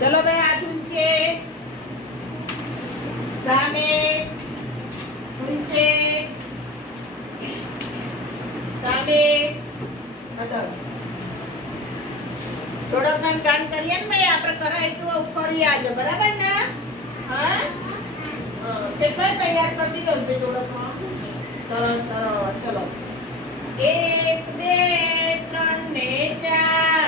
ચલો ભાઈ હાથ ઊંચે સામે ઊંચે સામે થોડોક કામ કરીએ ને ભાઈ આપણે કરાય તો ફરી આજે બરાબર ને હા કેટલા તૈયાર કરી દઉં બે થોડોકમાં સરસ સરસ ચલો 1 2 3 ને 4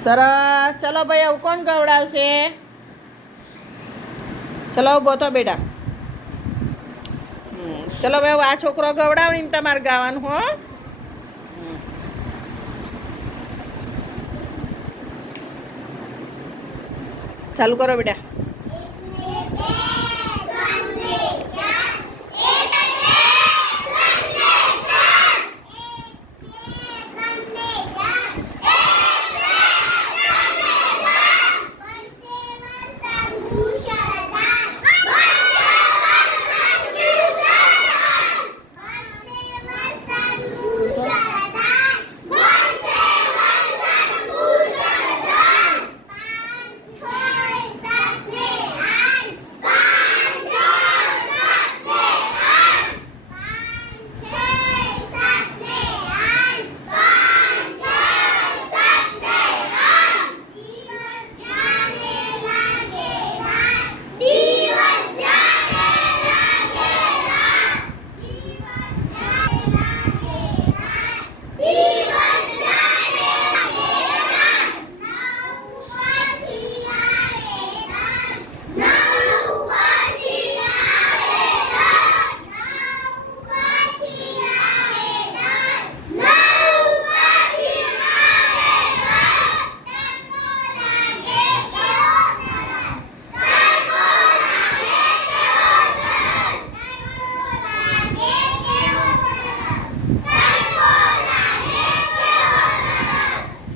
સરસ ચલો ભાઈ આવું કોણ ગવડાવશે ચલો ઉભો તો બેટા ચલો ભાઈ આ છોકરો ગવડાવીને તમારે ગાવાનું હો ચાલુ કરો બેટા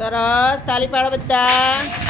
સરસ તાલી પાડો બધા